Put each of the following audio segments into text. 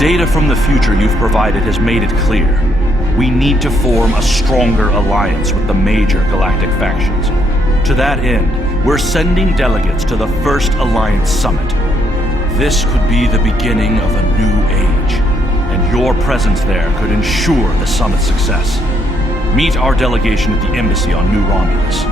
data from the future you've provided has made it clear. We need to form a stronger alliance with the major galactic factions. To that end, we're sending delegates to the first Alliance Summit. This could be the beginning of a new age, and your presence there could ensure the summit's success. Meet our delegation at the embassy on New Romulus.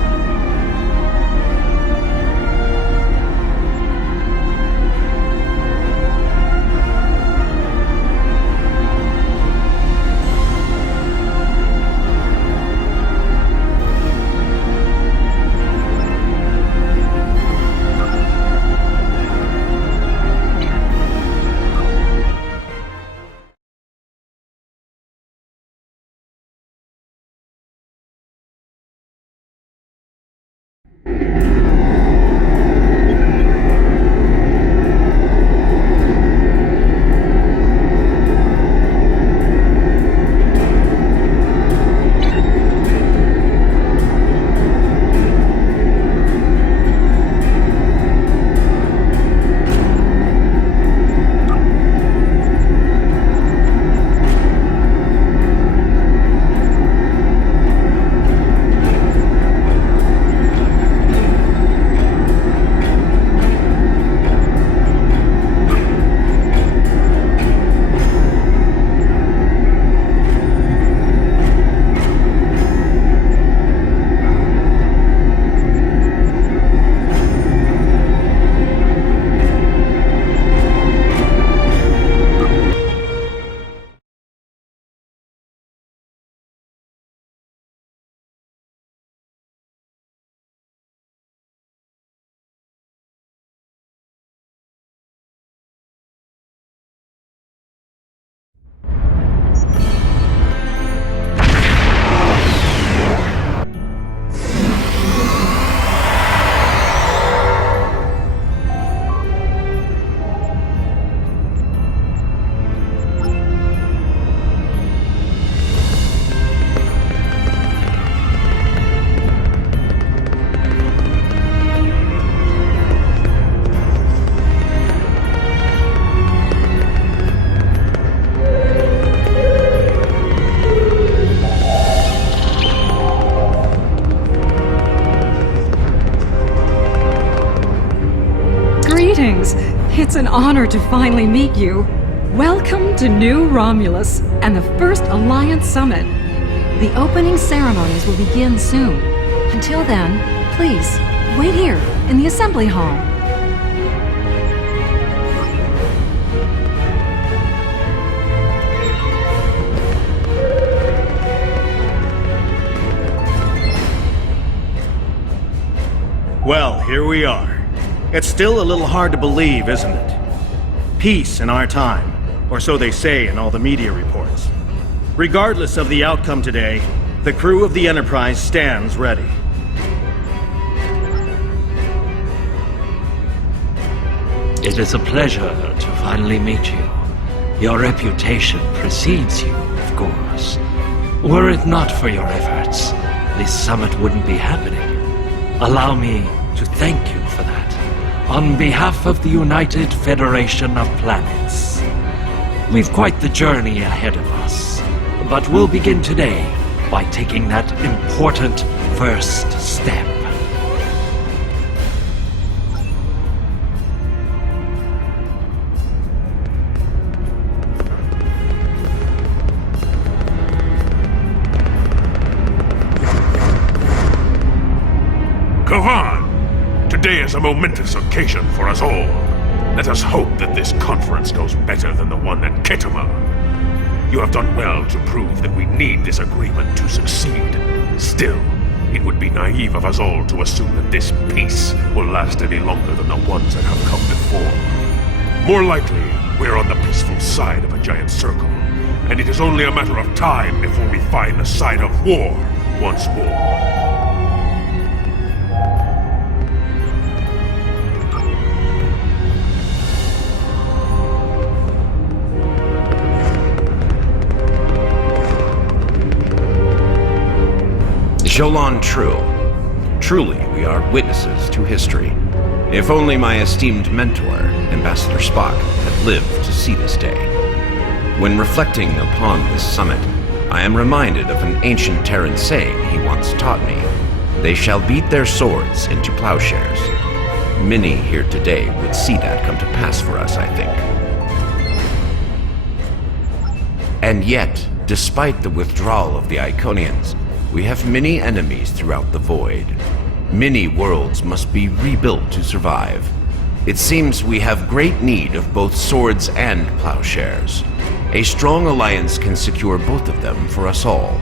It's an honor to finally meet you. Welcome to New Romulus and the first Alliance Summit. The opening ceremonies will begin soon. Until then, please, wait here in the assembly hall. Well, here we are. It's still a little hard to believe, isn't it? Peace in our time, or so they say in all the media reports. Regardless of the outcome today, the crew of the Enterprise stands ready. It is a pleasure to finally meet you. Your reputation precedes you, of course. Were it not for your efforts, this summit wouldn't be happening. Allow me to thank you for that. On behalf of the United Federation of Planets. We've quite the journey ahead of us, but we'll begin today by taking that important first step. Today is a momentous occasion for us all. Let us hope that this conference goes better than the one at Ketama. You have done well to prove that we need this agreement to succeed. Still, it would be naive of us all to assume that this peace will last any longer than the ones that have come before. More likely, we're on the peaceful side of a giant circle, and it is only a matter of time before we find the side of war once more. Jolan True. Truly, we are witnesses to history. If only my esteemed mentor, Ambassador Spock, had lived to see this day. When reflecting upon this summit, I am reminded of an ancient Terran saying he once taught me. They shall beat their swords into plowshares. Many here today would see that come to pass for us, I think. And yet, despite the withdrawal of the Iconians, we have many enemies throughout the void. Many worlds must be rebuilt to survive. It seems we have great need of both swords and plowshares. A strong alliance can secure both of them for us all.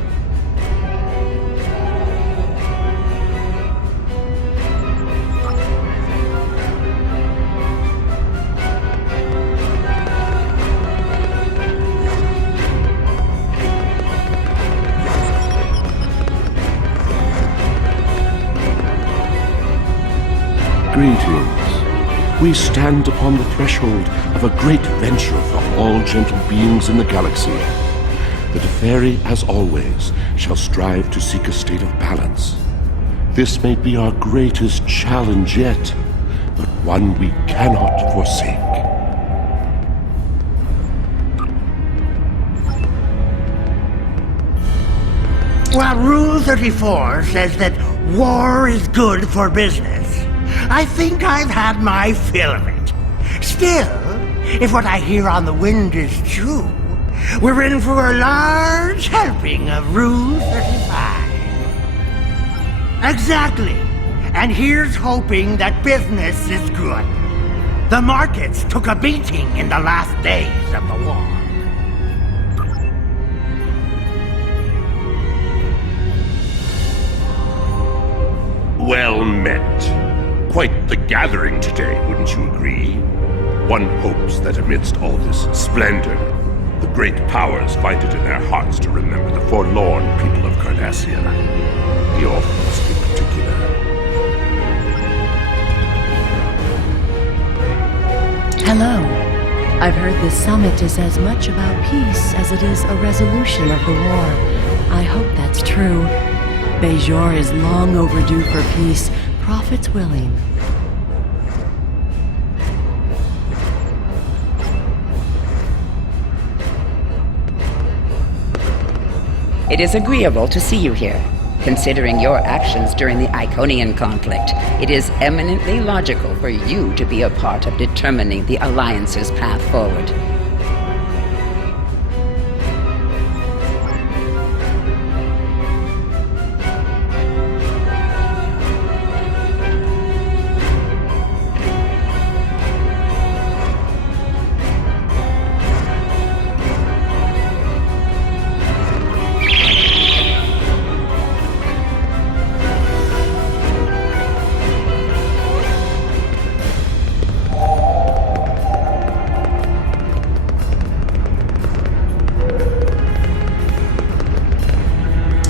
Greetings. We stand upon the threshold of a great venture for all gentle beings in the galaxy. The Teferi, as always, shall strive to seek a state of balance. This may be our greatest challenge yet, but one we cannot forsake. Well, Rule 34 says that war is good for business. I think I've had my fill of it. Still, if what I hear on the wind is true, we're in for a large helping of Rule 35. Exactly. And here's hoping that business is good. The markets took a beating in the last days of the war. Well met. Quite the gathering today, wouldn't you agree? One hopes that amidst all this splendor, the great powers find it in their hearts to remember the forlorn people of Cardassia. The orphans in particular. Hello. I've heard this summit is as much about peace as it is a resolution of the war. I hope that's true. Bejor is long overdue for peace, prophets willing. It is agreeable to see you here. Considering your actions during the Iconian conflict, it is eminently logical for you to be a part of determining the Alliance's path forward.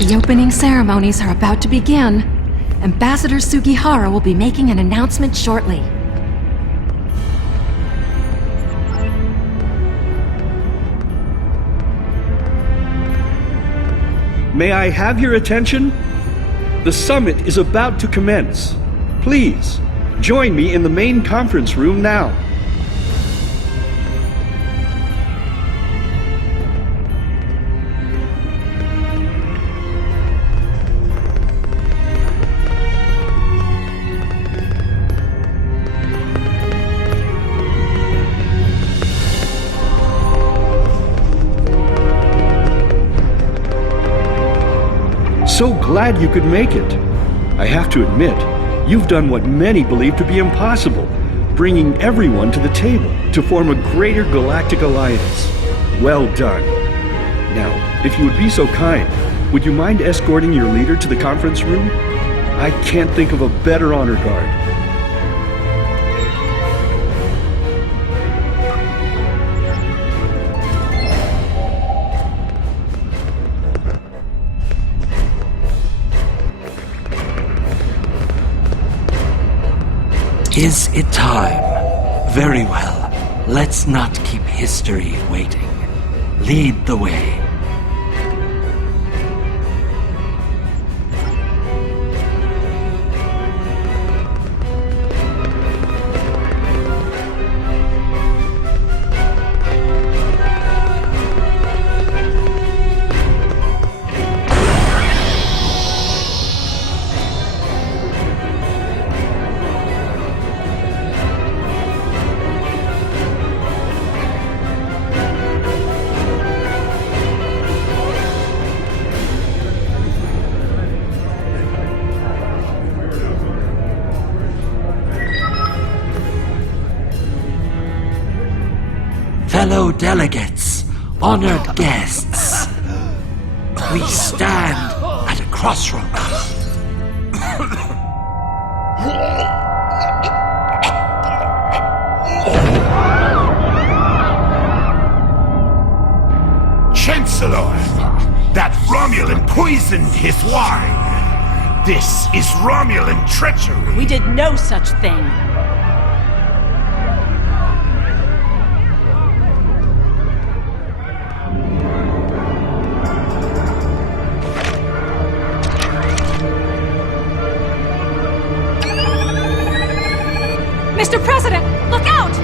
The opening ceremonies are about to begin. Ambassador Sugihara will be making an announcement shortly. May I have your attention? The summit is about to commence. Please, join me in the main conference room now. So glad you could make it. I have to admit, you've done what many believe to be impossible, bringing everyone to the table to form a greater galactic alliance. Well done. Now, if you would be so kind, would you mind escorting your leader to the conference room? I can't think of a better honor guard. Is it time? Very well. Let's not keep history waiting. Lead the way. delegates, honored guests. We stand at a crossroads. Chancellor! That Romulan poisoned his wine! This is Romulan treachery! We did no such thing. Mr. President, look out!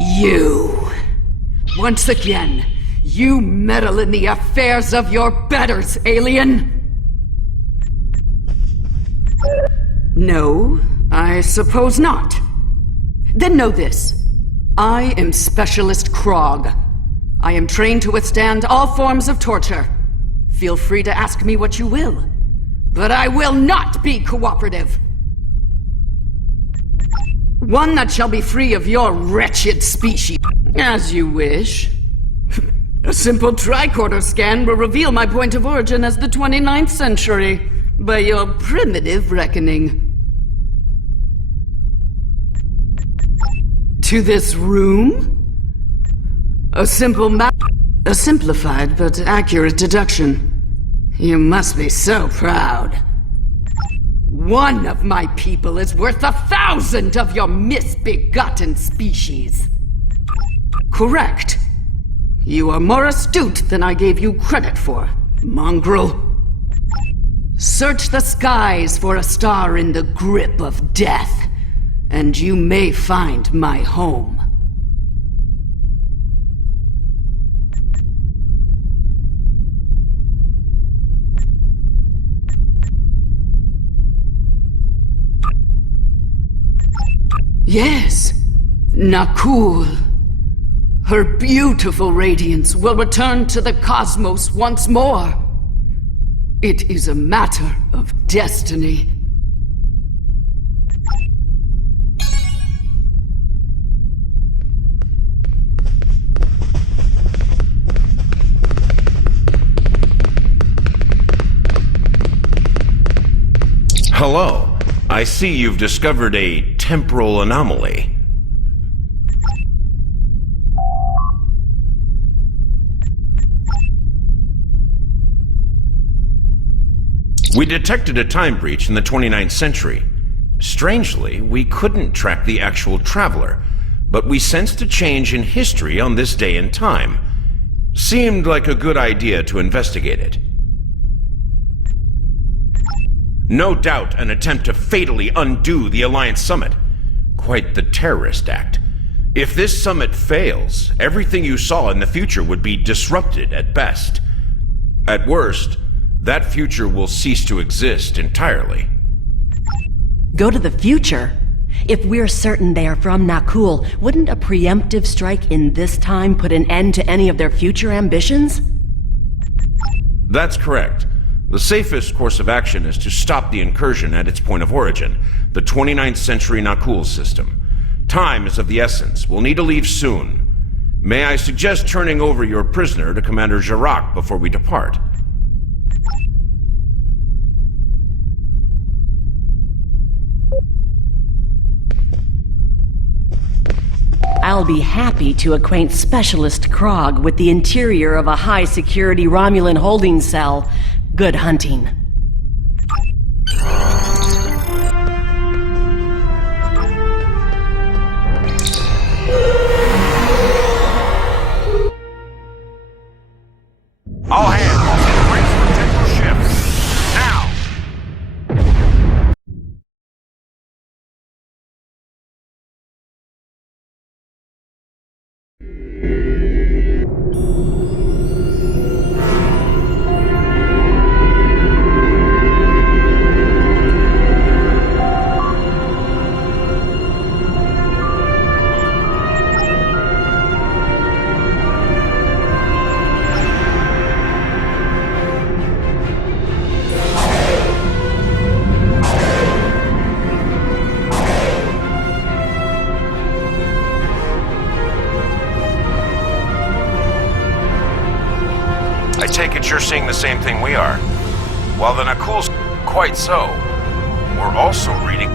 You! Once again, you meddle in the affairs of your betters, alien! No, I suppose not. Then know this. I am Specialist Krog. I am trained to withstand all forms of torture. Feel free to ask me what you will, but I will not be cooperative. One that shall be free of your wretched species. As you wish. A simple tricorder scan will reveal my point of origin as the 29th century, by your primitive reckoning. To this room? A simplified but accurate deduction. You must be so proud. One of my people is worth 1,000 of your misbegotten species. Correct. You are more astute than I gave you credit for, mongrel. Search the skies for a star in the grip of death, and you may find my home. Yes, Nakul. Her beautiful radiance will return to the cosmos once more. It is a matter of destiny. Hello. I see you've discovered a temporal anomaly. We detected a time breach in the 29th century. Strangely, we couldn't track the actual traveler, but we sensed a change in history on this day and time. Seemed like a good idea to investigate it. No doubt an attempt to fatally undo the Alliance Summit. Quite the terrorist act. If this summit fails, everything you saw in the future would be disrupted at best. At worst, that future will cease to exist entirely. Go to the future? If we're certain they are from Nakul, wouldn't a preemptive strike in this time put an end to any of their future ambitions? That's correct. The safest course of action is to stop the incursion at its point of origin, the 29th century Nakul system. Time is of the essence. We'll need to leave soon. May I suggest turning over your prisoner to Commander Jirac before we depart? I'll I'll be happy to acquaint Specialist Krog with the interior of a high-security Romulan holding cell. Good hunting. All hands, brace for temporal shift. Now! I take it you're seeing the same thing we are. While the Nakul's quite so, we're also reading...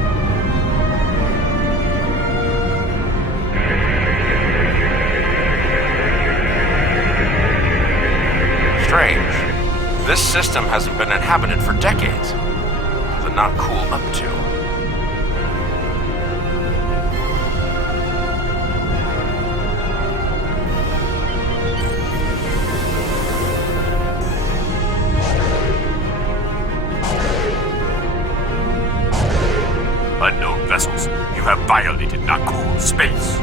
Strange. This system hasn't been inhabited for decades. The Nakul up to? Unknown vessels, you have violated Nakul space.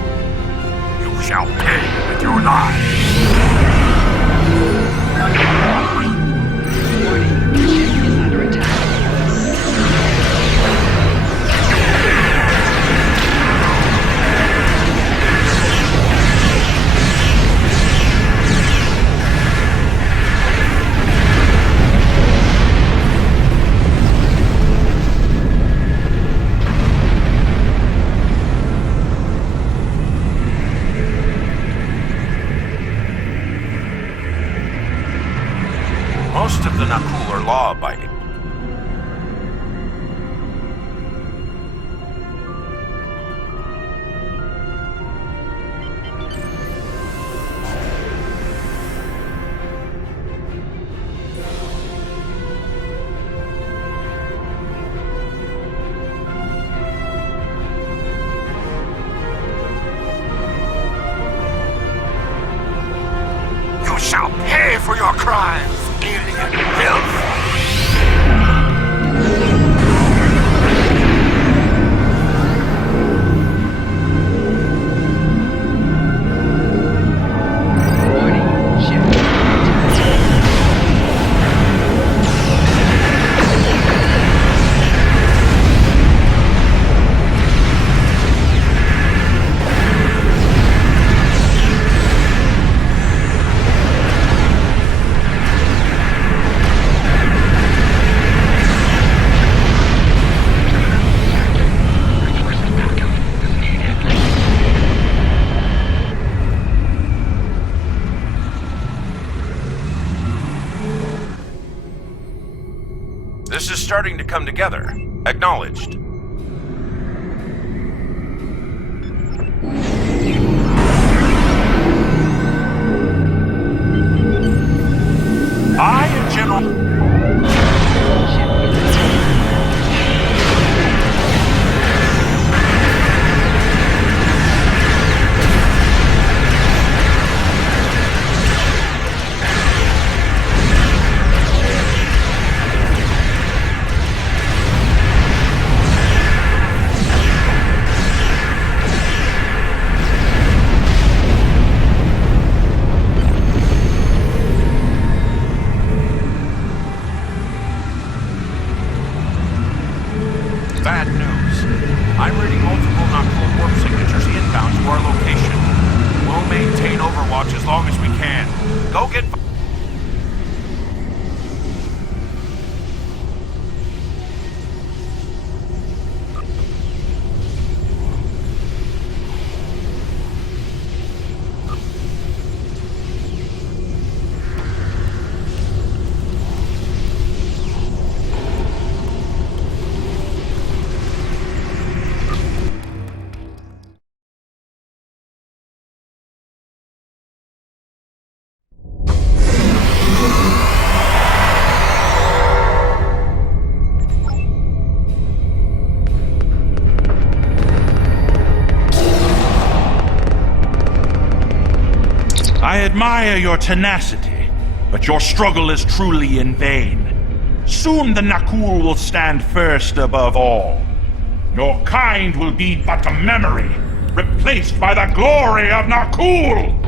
You shall pay with your lives. Warning, the ship is under attack. Most of the Nakul are law-abiding. You shall pay for your crimes, alien filth! Warning, ship is under attack. This is starting to come together. Acknowledged. I am General... Bad news. I'm reading multiple Nakul warp signatures inbound to our location. We'll maintain overwatch as long as we can. Go get... I admire your tenacity, but your struggle is truly in vain. Soon the Nakul will stand first above all. Your kind will be but a memory, replaced by the glory of Nakul!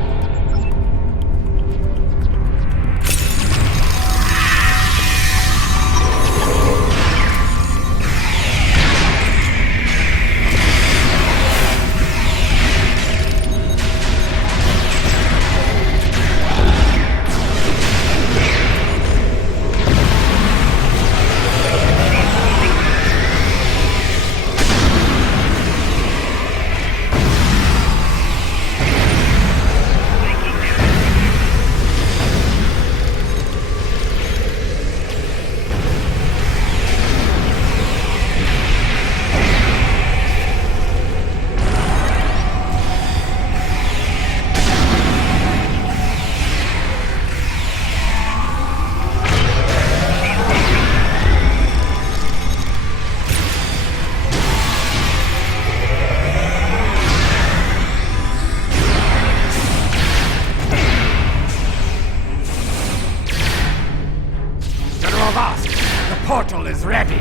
The portal is ready.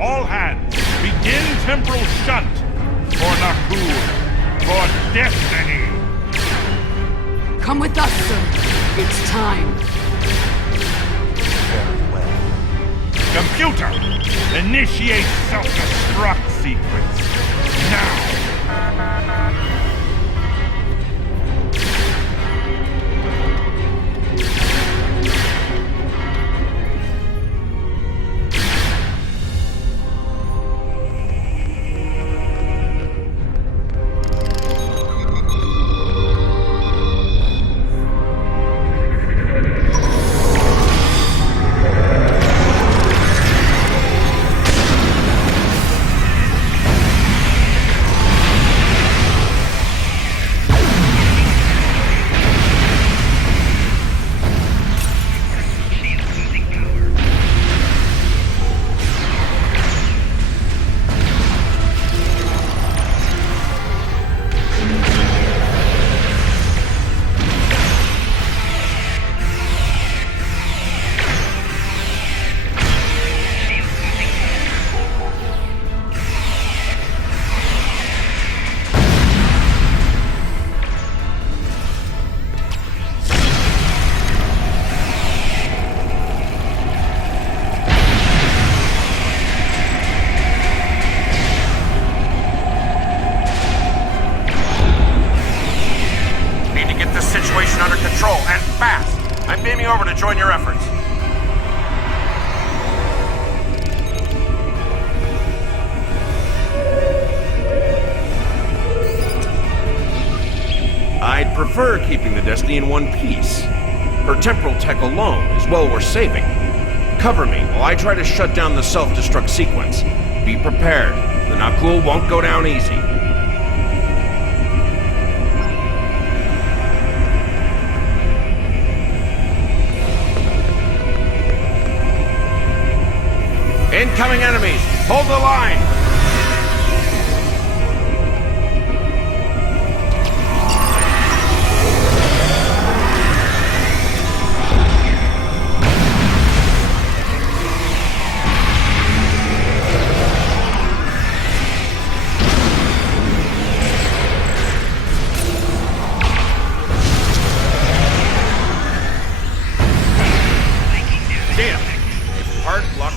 All hands, begin temporal shunt for Nakul, for destiny. Come with us, sir. It's time. Computer, initiate self-destruct sequence. Now! Under control, and fast! I'm beaming over to join your efforts. I'd prefer keeping the Destiny in one piece. Her temporal tech alone is well worth saving. Cover me while I try to shut down the self-destruct sequence. Be prepared. The Nakul won't go down easy. Incoming enemies! Hold the line!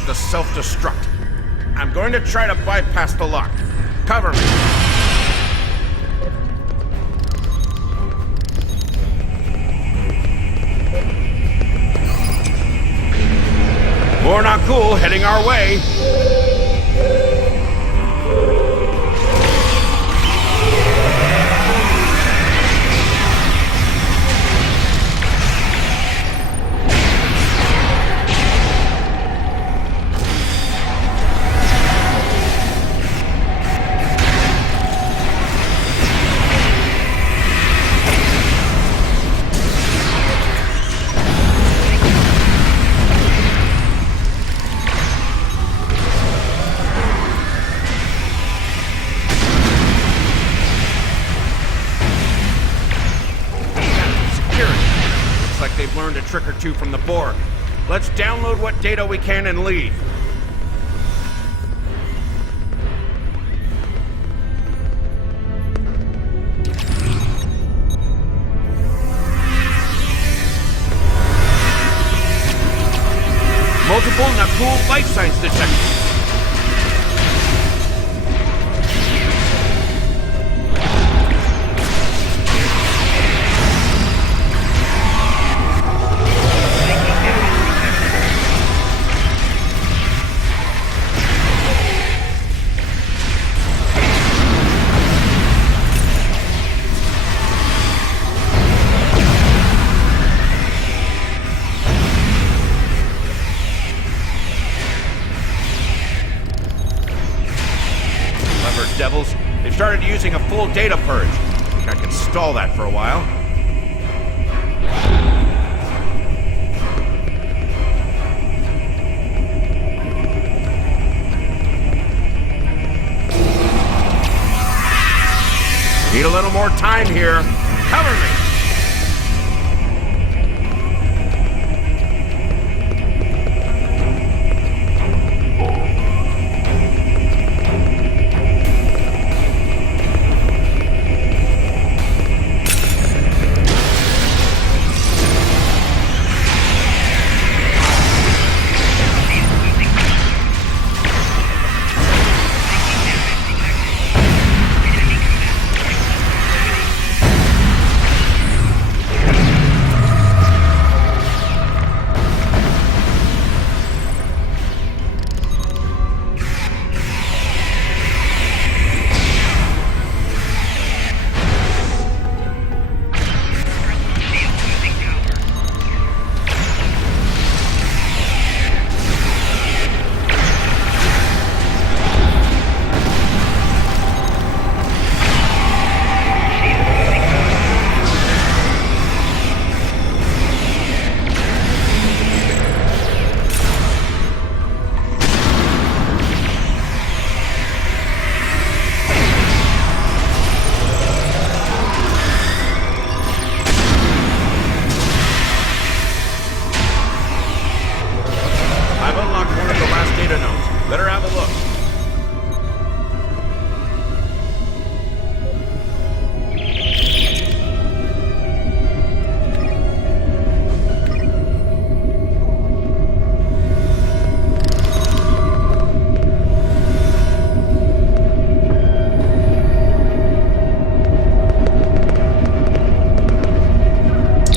The self-destruct. I'm going to try to bypass the lock. Cover me. More Nakul heading our way. trick or two from the Borg. Let's download what data we can and leave. Multiple Nakul life signs detected. Devils, they've started using a full data purge. I think I can stall that for a while. Need a little more time here. Cover me!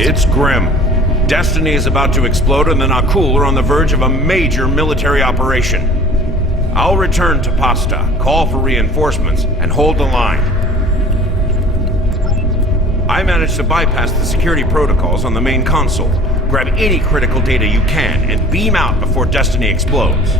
It's grim. Destiny is about to explode and the Nakul are on the verge of a major military operation. I'll return to Pasta, call for reinforcements, and hold the line. I managed to bypass the security protocols on the main console. Grab any critical data you can and beam out before Destiny explodes.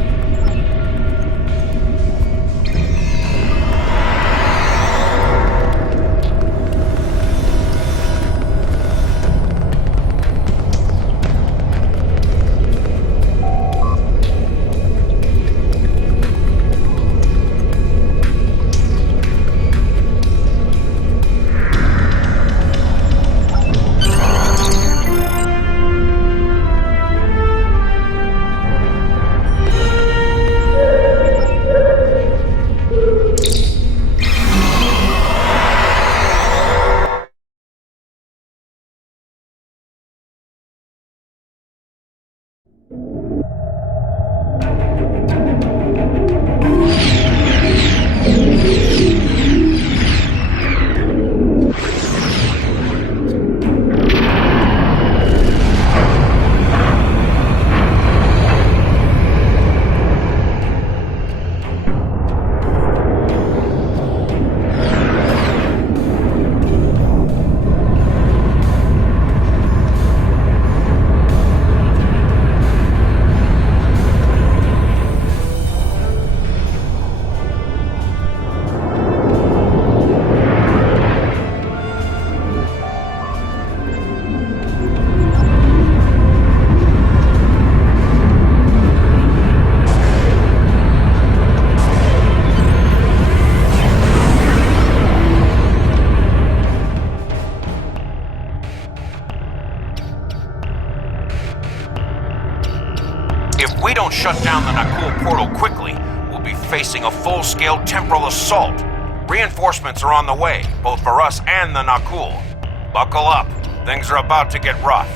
portal quickly, we'll be facing a full-scale temporal assault. Reinforcements are on the way, both for us and the Nakul. Buckle up. Things are about to get rough.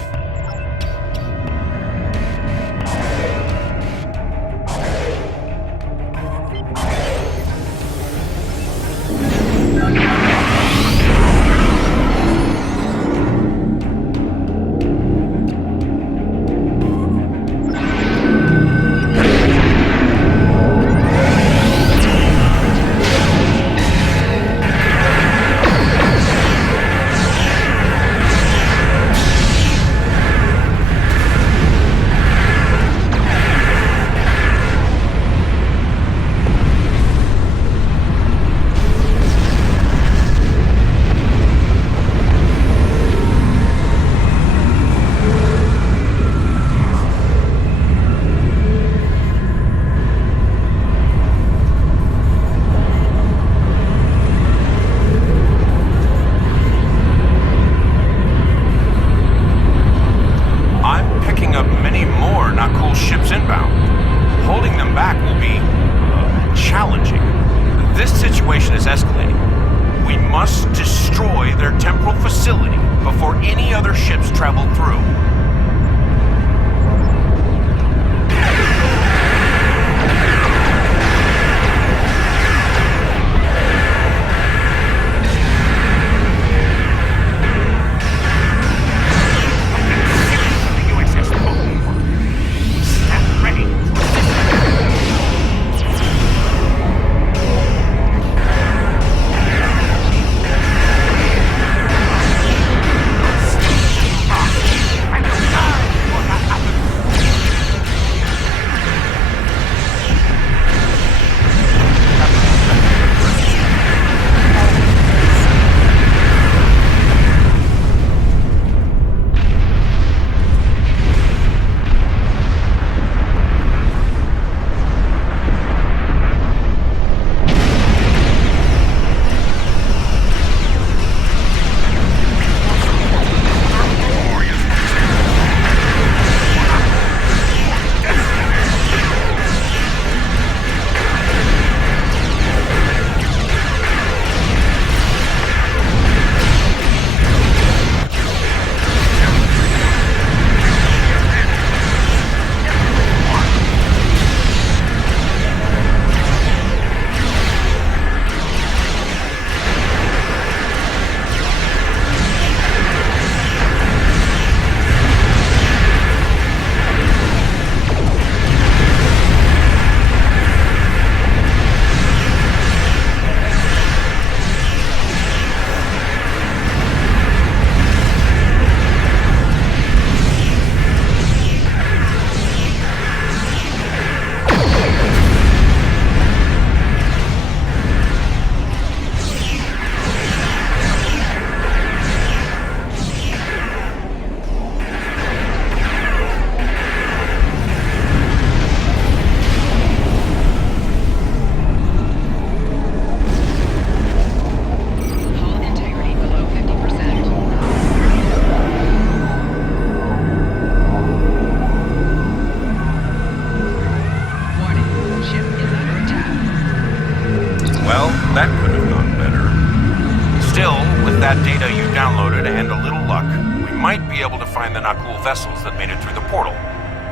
Vessels that made it through the portal,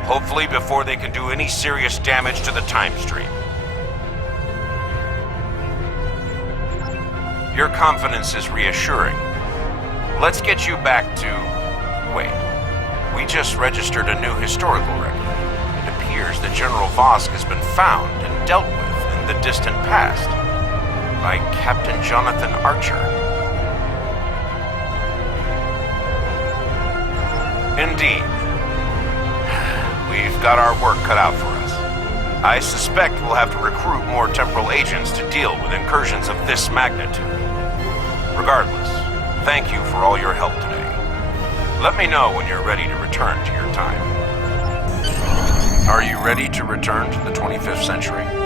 hopefully before they can do any serious damage to the time stream. Your confidence is reassuring. Let's get you back to... Wait. We just registered a new historical record. It appears that General Vosk has been found and dealt with in the distant past by Captain Jonathan Archer. Indeed. We've got our work cut out for us. I suspect we'll have to recruit more temporal agents to deal with incursions of this magnitude. Regardless, thank you for all your help today. Let me know when you're ready to return to your time. Are you ready to return to the 25th century?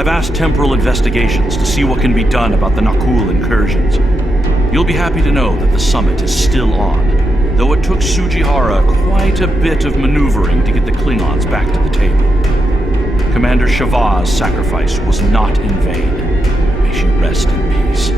I've asked Temporal Investigations to see what can be done about the Nakul incursions. You'll be happy to know that the summit is still on, though it took Sujihara quite a bit of maneuvering to get the Klingons back to the table. Commander Shavah's sacrifice was not in vain. May she rest in peace.